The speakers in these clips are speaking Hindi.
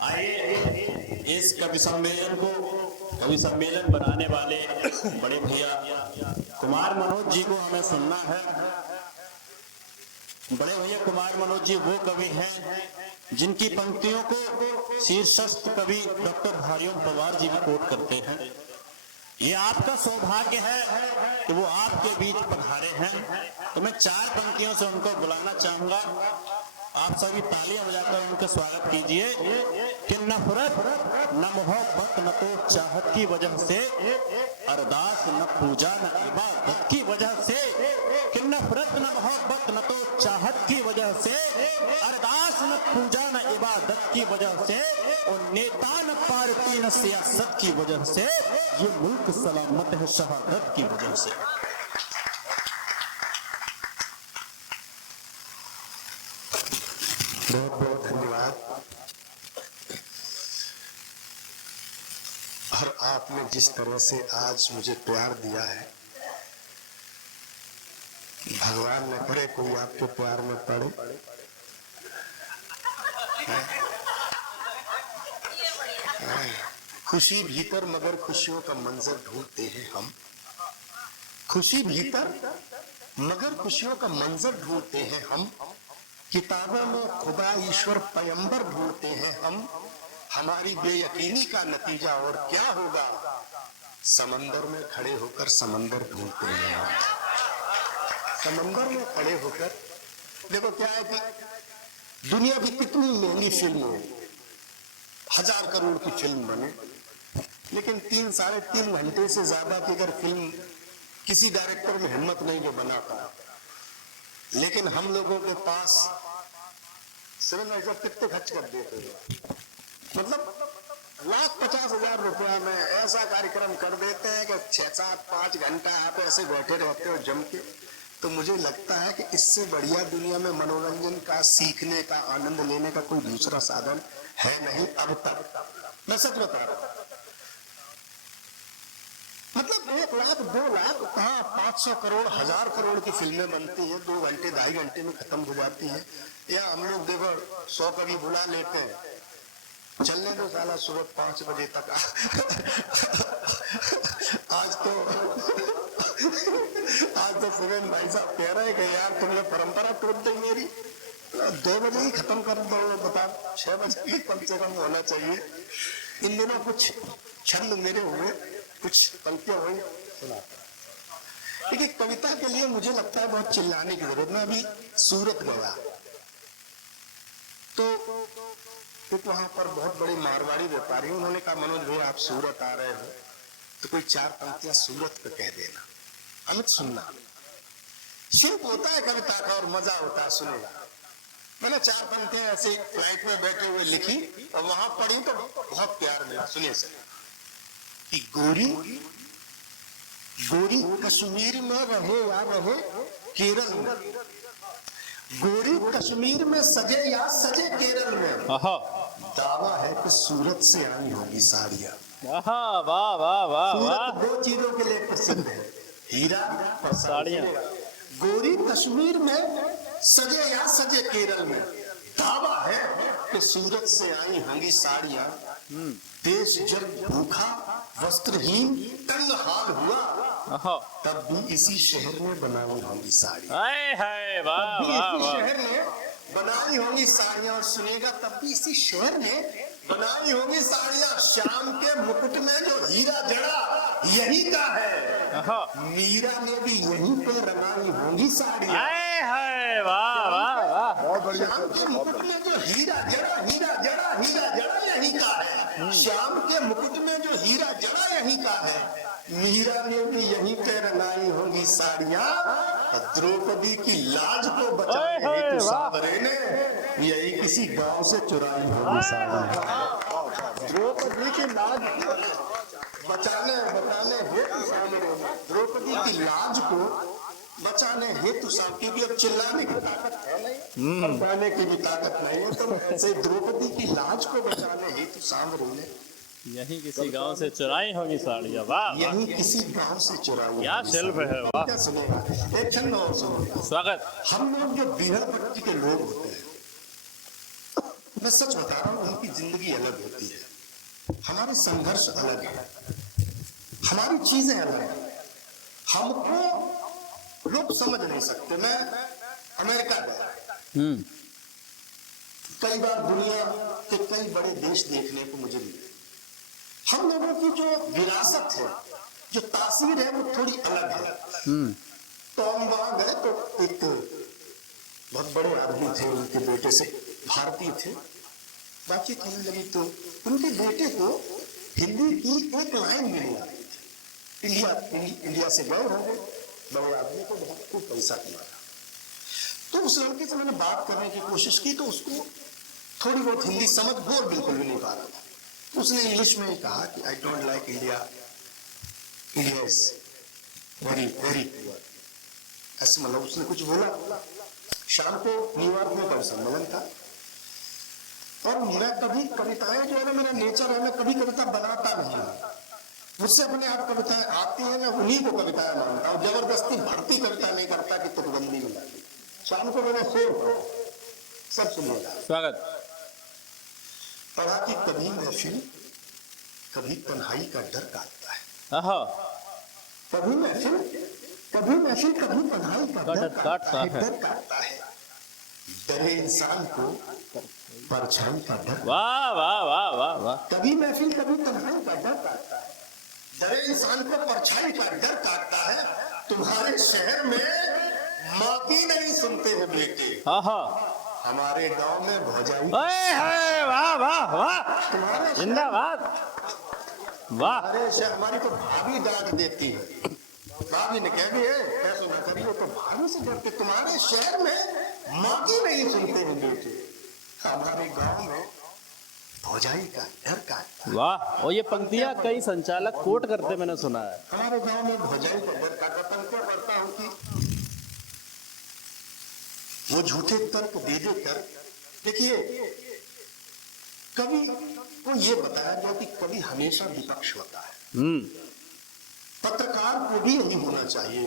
आइए इस कवि सम्मेलन बनाने वाले बड़े भैया कुमार मनोज जी को हमें सुनना है। बड़े भैया कुमार मनोज जी वो कवि हैं जिनकी पंक्तियों को शीर्षस्थ कवि डॉक्टर हरिओम पवार जी भी कोट करते हैं। ये आपका सौभाग्य है कि वो आपके बीच पधारे हैं। तो मैं 4 पंक्तियों से उनको बुलाना चाहूंगा। आप सभी तालियां बजाकर उनका स्वागत कीजिए कि नफरत न मोहब्बत न तो चाहत की वजह से, अरदास न पूजा न इबादत की वजह से, कि नफरत न मोहब्बत न तो चाहत की वजह से, अरदास न पूजा न इबादत की वजह से, और नेता न पार्टी न सियासत की वजह से, ये मुल्क सलामत है शहादत की वजह से। बहुत बहुत धन्यवाद। और आपने जिस तरह से आज मुझे प्यार दिया है, भगवान न करे कोई आपके प्यार में पड़े। खुशी भीतर मगर खुशियों का मंजर ढूंढते हैं हम। खुशी भीतर मगर खुशियों का मंजर ढूंढते हैं हम। किताबों में खुदा ईश्वर पैगंबर ढूंढते हैं हम। हमारी बेयकीनी का नतीजा और क्या होगा, समंदर में खड़े होकर समंदर ढूंढते हैं हम। समंदर में खड़े होकर देखो क्या है कि दुनिया की कितनी महंगी फिल्म है, 1000 करोड़ की फिल्म बने, लेकिन 3-3.5 घंटे से ज्यादा की अगर फिल्म किसी डायरेक्टर में हिम्मत नहीं जो बना पाया। लेकिन हम लोगों के पास सिर्फ कितने खर्च कर देते हैं, मतलब 1,50,000 रुपया में ऐसा कार्यक्रम कर देते हैं कि 6-7-5 घंटा आप ऐसे बैठे रहते हो जम के। तो मुझे लगता है कि इससे बढ़िया दुनिया में मनोरंजन का, सीखने का, आनंद लेने का कोई दूसरा साधन है नहीं अब तक। मैं सच बता रहा हूं, मतलब 1 लाख 2 लाख कहाँ 500 करोड़ 1000 करोड़ की फिल्में बनती है, 2 घंटे 2.5 घंटे में खत्म हो जाती है। या हम लोग देखो 100 कभी बुला लेते हैं, चलने दो साला सुबह 5 बजे तक। आज तो सुरेंद्र भाई साहब कह रहे हैं कि यार तुमने परंपरा तोड़ दी मेरी, 2 बजे ही खत्म कर दो, बता 6 बजे कम से कम होना चाहिए। इन दिनों कुछ छंद मेरे हुए, कुछ पंक्तियां हुई सुनाता। देखिए कविता के लिए मुझे लगता है बहुत चिल्लाने की जरूरत। मैं अभी सूरत गया तो एक वहां पर बहुत बड़े मारवाड़ी व्यापारी, उन्होंने कहा मनोज भैया आप सूरत आ रहे हो तो कोई 4 पंक्तियां सूरत पे कह देना, अमित सुनना। शिल्प होता है कविता का और मजा होता है सुनेगा। मैंने 4 पंक्तियां ऐसे फ्लाइट में बैठे हुए लिखी और वहां पढ़ी तो बहुत प्यार मिला। सुनिए सर कि गोरी गोरी कश्मीर में रहे या रहे केरल में, गोरी कश्मीर में सजे या सजे केरल में, दावा है कि सूरत से आई होगी साड़ियां। वाह वाह वाह वाह। सूरत 2 चीजों के लिए प्रसिद्ध है, हीरा और साड़ियां। गोरी कश्मीर में सजे या सजे केरल में, दावा है कि सूरत से आई होंगी साड़ियां। देश जब भूखा वस्त्रहीन तंग हाल हुआ, तब भी इसी शहर में बनाई होंगी साड़ियां। शहर में बनाई होंगी साड़ियां। और सुनेगा तब भी इसी शहर में बनाई होंगी साड़ियां। शाम के मुकुट में जो हीरा जड़ा यही का है, मीरा ने भी यहीं पे रंगाई होंगी साड़ियां। बहुत बढ़िया। शाम के मुकुट में जो हीरा जड़ा यही का है, शाम के मुकुट में जो हीरा जड़ा यही का है, मीरा ने भी यहीं पे रंगाई होंगी साड़ियां। द्रौपदी की लाज को बचाने हेतु सांवरे ने यही किसी गांव से चुराई होंगी साड़ियां। द्रौपदी की लाज बचाने हेतु सांवरे ने, द्रौपदी की लाज को बचाने हेतु सांवरे, क्योंकि अब चिल्लाने की ताकत है नहीं, गाने की भी ताकत नहीं है, तो ऐसे द्रौपदी की लाज को बचाने हेतु सांवरे ने यही किसी गांव से चुराई होगी साड़ियां। वाह, यही किसी गांव से चुराई। क्या शिल्प है, वाह। क्या सुनेगा, एक छंद और सुनेगा। स्वागत। हम लोग जो बिहार पट्टी के लोग होते हैं, मैं सच बता रहा हूँ, उनकी जिंदगी अलग अलग होती है, हमारे संघर्ष अलग है, हमारी चीजें अलग है। हमको लोग समझ नहीं सकते। मैं अमेरिका गया, कई बार दुनिया के कई बड़े देश देखने को मुझे मिले। हम लोगों की जो विरासत है, जो तासीर है, वो थोड़ी अलग है। तो हम वहां गए तो एक बहुत बड़े आदमी थे, उनके बेटे से भारतीय थे, बातचीत होने लगी तो उनके बेटे को हिंदी की एक लाइन भी नहीं आती थी। इंडिया से गए होंगे, बड़े आदमी को बहुत खूब पैसा कमाया। तो उस लड़के से मैंने बात करने की कोशिश की तो उसको थोड़ी बहुत हिंदी समझ, बोल बिल्कुल भी नहीं पा रहा था। तो उसने इंग्लिश में कहा कि I don't like India, India is very very poor, ऐसे मतलब उसने कुछ बोला। शाम को न्यूयॉर्क में बड़ा सम्मेलन था और मैं कभी कविताएं, जो है ना मेरा नेचर है, मैं कभी कविता बनाता नहीं हूं। मुझसे अपने आप कविताएं आती है, मैं उन्हीं को कविताएं मानता हूं, जबरदस्ती भर्ती कविता नहीं करता कि तुकबंदी में डाली। शाम को मैंने शेर सब सुनिएगा। स्वागत। पढ़ा कि कभी महफिल कभी तन्हाई का डर काटता है, कभी महफिल कभी तन्हाई का डर काटता है, डरे इंसान को परछाई का डर। वाह वाह वाह वाह वाह। कभी महफिल कभी तन्हाई का डर काटता है, डरे इंसान को परछाई का डर काटता है। तुम्हारे शहर में माँ की नहीं सुनते हो बेटे, हमारे गांव में भौजाई। वाह वाह वाह, जिंदाबाद। वाह। हमारे शहर, हमारी तो भाभी डांट देती है, भाभी ने कह दिया ऐसा ना करिए, तो भाभी से डरते। तुम्हारे शहर में माँ की नहीं सुनते हो बेटे, हमारे गांव में भौजाई का डर काटता। वाह। और ये पंक्तियां कई संचालक कोट करते मैंने सुना है। हमारे गांव में भौजाई का डर काटता। क्या करता हूं कि वो झूठे तर्क दे देकर, देखिए कभी को ये बताया गया कि कभी हमेशा विपक्ष होता है। पत्रकार को भी यही होना चाहिए,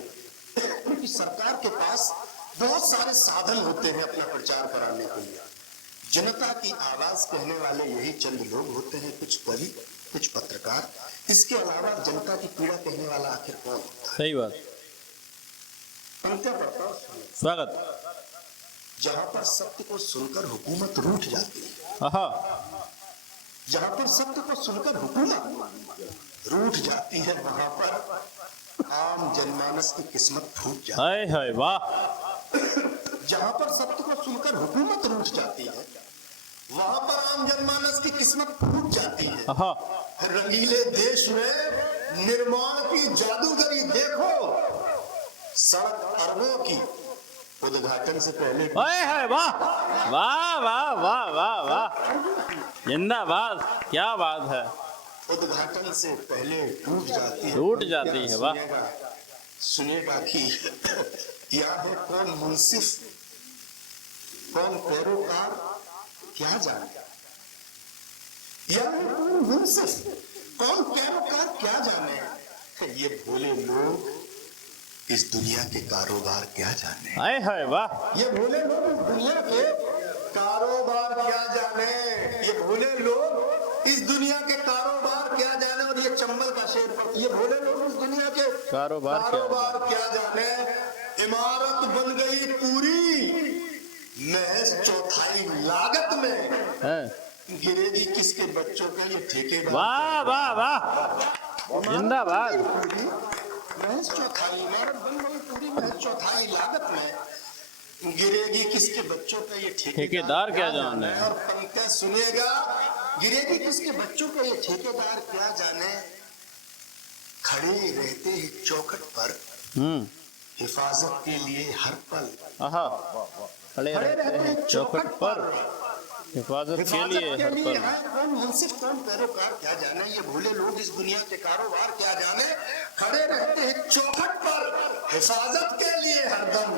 क्योंकि सरकार के पास बहुत सारे साधन होते हैं अपना प्रचार कराने के लिए। जनता की आवाज कहने वाले यही चंद लोग होते हैं, कुछ कवि, कुछ पत्रकार। इसके अलावा जनता की पीड़ा कहने वाला आखिर कौन होता है? सही बात। स्वागत। जहां पर सत्य को सुनकर हुकूमत रूठ जाती है, जहां पर सत्य को सुनकर हुकूमत रूठ जाती है, वहां पर आम जनमानस की किस्मत फूट जाती है। वाह। जहां पर सत्य को सुनकर हुकूमत रूठ जाती है, वहां पर आम जनमानस की किस्मत फूट जाती है। रंगीले देश में निर्माण की जादूगरी देखो, सड़क अरबों की उद्घाटन से पहले। वाह वाह वाह वाह वाह वाह, जिंदाबाद। क्या बात है। उद्घाटन से पहले टूट जाती है। वाह। सुनिएगा कि यह है कौन मुंसिफ, कौन पैरोकार, क्या जाने। यह है कौन मुंसिफ, कौन पैरोकार, क्या जाने। ये भोले लोग इस दुनिया के कारोबार क्या जाने। वाह। ये भोले लोग इस दुनिया के कारोबार क्या जाने, ये भोले लोग इस दुनिया के कारोबार क्या जाने। और ये चंबल का शेर, ये भोले लोग इस दुनिया के कारोबार क्या जाने। इमारत बन गई पूरी महज चौथाई लागत में, गिरेगी किसके बच्चों के लिए ठेकेदार। वाह वाह वाह, जिंदाबाद। महज चौथाई इमारत बन गई पूरी महज चौथाई लागत में, गिरेगी किसके बच्चों का ये ठेकेदार क्या जाने। और पंकज सुनेगा, गिरेगी किसके बच्चों का ये ठेकेदार क्या जाने। खड़े रहते हैं चौखट पर हिफाजत के लिए हर पल, खड़े रहते हैं चौखट पर हिफाजत के लिए हर पल। कौन मुंसिफ, कौन पैरोकार, क्या जाने। ये भोले लोग इस दुनिया के कारोबार क्या जाने। खड़े रहते हैं चौखट पर हिफाजत के लिए हरदम,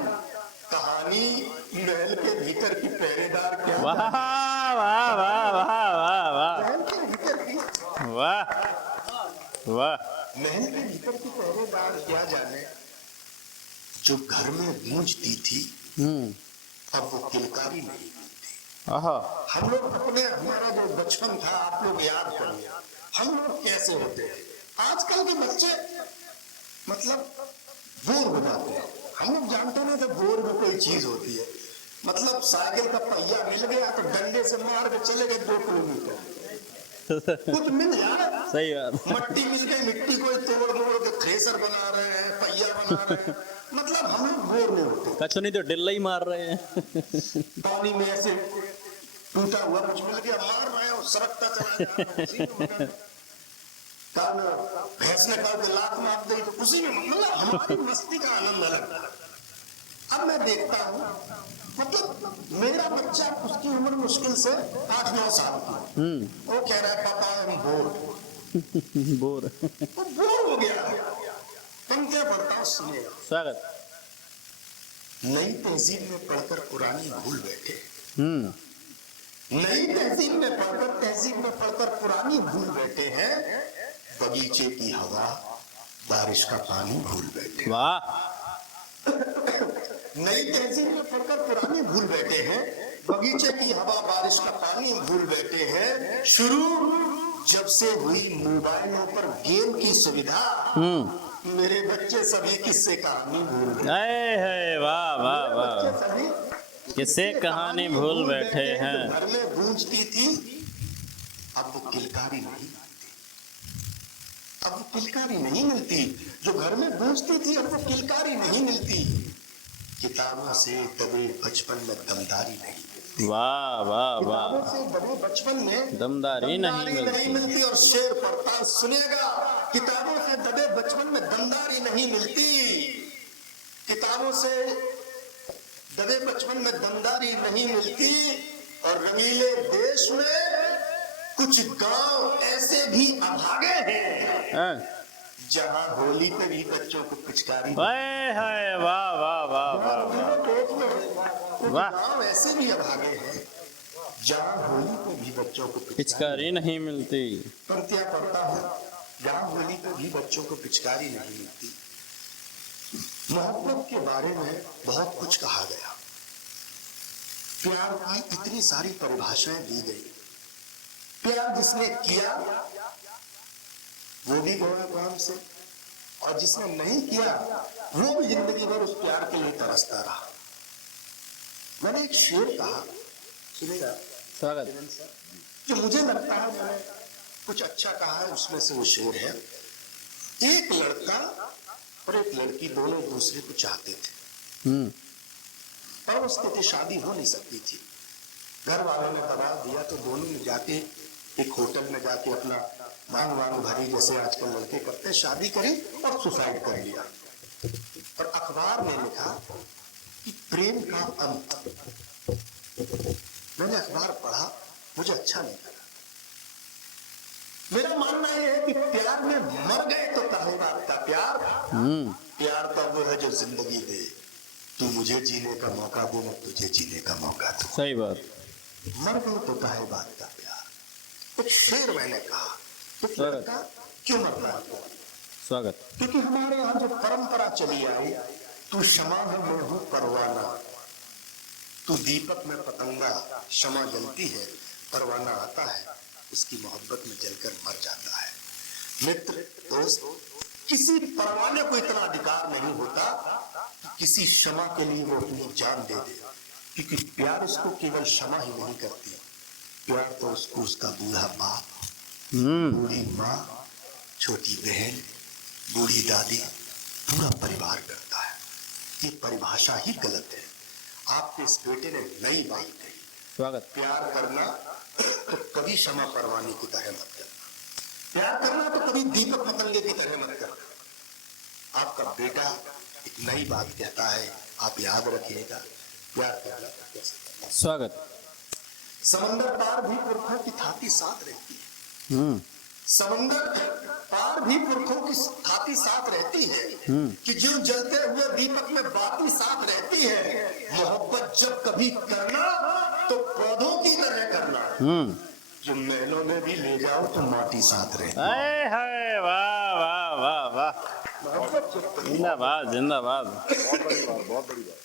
कहानी महल के भीतर की पहरेदार क्या जाने। वाह वाह वाह वाह वाह वाह, महल के भीतर की, वाह वाह, महल के भीतर की पहरेदार क्या जाने। जो घर में गूंजती थी अब वो किलकारी नहीं मिलती। आहा हम लोग अपने हमारा जो बचपन था आप लोग याद करिए हम लोग कैसे होते हैं। आजकल के बच्चे मतलब बोर हो जाते हैं। हम लोग जानते नहीं थे बोर में कोई चीज होती है। मतलब साइकिल का पहिया मिल गया तो डंडे से मार के चले गए 2 किलोमीटर। कुछ मिल जाए, सही बात। मट्टी मिल गई, मिट्टी को तोड़ के थ्रेसर बना रहे हैं, पहिया बना रहे हैं। मतलब हम लोग बोर नहीं होते। कछु नहीं तो डिल्ला ही मार रहे हैं। पानी में ऐसे टूटा हुआ कुछ मिल गया मार रहे हैं और सरकता चला जा रहा है। भैंस ने कहा कि लात मार दी तो उसी में मतलब हमारी मस्ती का आनंद अलग था। अब मैं देखता हूँ मतलब मेरा बच्चा उसकी उम्र मुश्किल से 8-9 साल की, वो कह रहा है पापा हम बोर बोर। वो बोर हो गया। तुम क्या पढ़ता हूँ सुनिएगा। स्वागत। नई तहजीब में पढ़कर पुरानी भूल बैठे। नई तहजीब में पढ़कर पुरानी भूल बैठे हैं। बगीचे की हवा बारिश का पानी भूल बैठे। वाह। नई तहजीब में पढ़कर पुरानी भूल बैठे हैं। बगीचे की हवा बारिश का पानी भूल बैठे हैं। शुरू जब से हुई मोबाइलों पर गेम की सुविधा मेरे बच्चे सभी किस्से कहानी भूल गए। है वाह वाह वाह। सभी किस्से कहानी भूल बैठे हैं। घर में गूंजती थी अब वो किलकारी नहीं, अब वो किलकारी नहीं मिलती। जो घर में गूंजती थी अब वो किलकारी नहीं मिलती। किताबों से दबे बचपन में दमदारी नहीं मिलती। वाह वाह वाह। किताबों से दबे बचपन में दमदारी नहीं मिलती। और शेर पढ़ता सुनिएगा। किताबों से दबे बचपन में दमदारी नहीं मिलती। किताबों से दबे बचपन में दमदारी नहीं मिलती। और रंगीले देश में कुछ गांव ऐसे भी अभागे हैं जहां होली पे भी बच्चों को पिचकारी। है वाह वाह वाह वाह वाह। गांव ऐसे भी अभागे हैं जहां होली पे भी बच्चों को पिचकारी नहीं मिलती। पंक्तियां पढ़ता हूँ। जहां होली पे भी बच्चों को पिचकारी नहीं मिलती। मोहब्बत के बारे में बहुत कुछ कहा गया। प्यार की इतनी सारी परिभाषाएं दी गई। प्यार जिसने किया वो भी गया काम से, और जिसने नहीं किया वो भी जिंदगी भर उस प्यार के लिए तरसता रहा। मैंने एक शेर कहा सुनेगा स्वागत। जो मुझे लगता है मैंने कुछ अच्छा कहा है। उसमें से वो शेर है। एक लड़का और एक लड़की दोनों एक दूसरे को चाहते थे पर उस स्थिति शादी हो नहीं सकती थी। घर वालों ने दबाव दिया तो दोनों ने जाके एक होटल में जाके अपना मांग भरी जैसे आजकल लड़के करते हैं शादी करी और सुसाइड कर लिया। और अखबार में लिखा कि प्रेम का अंत। मैंने अखबार पढ़ा, मुझे अच्छा नहीं लगा। मेरा मानना यह है कि प्यार में मर गए तो कहे बात का प्यार। प्यार तो वो है जो जिंदगी दे। तू मुझे जीने का मौका दे, मैं तुझे जीने का मौका दूं। सही बात। मर गए तो कहे बात का प्यार। एक शेर मैंने कहा लड़का क्यों मरना है? स्वागत। क्योंकि हमारे यहाँ जो परंपरा चली आई, तू क्षमा में मैं हूं परवाना, तू दीपक में पतंगा, क्षमा जलती है परवाना आता है, उसकी मोहब्बत में जलकर मर जाता है। मित्र दोस्त, किसी परवाने को इतना अधिकार नहीं होता कि किसी क्षमा के लिए वो अपनी जान दे दे। क्योंकि प्यार उसको केवल क्षमा ही नहीं करती, प्यार तो उसको उसका बूढ़ा बाप, बूढ़ी माँ, छोटी बहन, बूढ़ी दादी, पूरा परिवार करता है। ये परिभाषा ही गलत है। आपके इस बेटे ने नई बात कही। स्वागत। प्यार करना तो कभी क्षमा परवाने की तरह मत करना। प्यार करना तो कभी दीपक पतंगे की तरह मत करना। आपका बेटा एक नई बात कहता है, आप याद रखिएगा। प्यार करना तो कैसे करना। स्वागत। समंदर पार भी पुरखों की थाती साथ रहती है। समंदर पार भी पुरखों की थाती साथ रहती है कि जो जलते हुए दीपक में बाती साथ रहती है। मोहब्बत जब कभी करना तो पौधों की तरह करना, जो महलों में भी ले जाओ तो माटी साथ रहे। है वाह वाह वाह वाह। जिंदाबाद जिंदाबाद। बहुत बड़ी बात, बहुत बड़ी बात।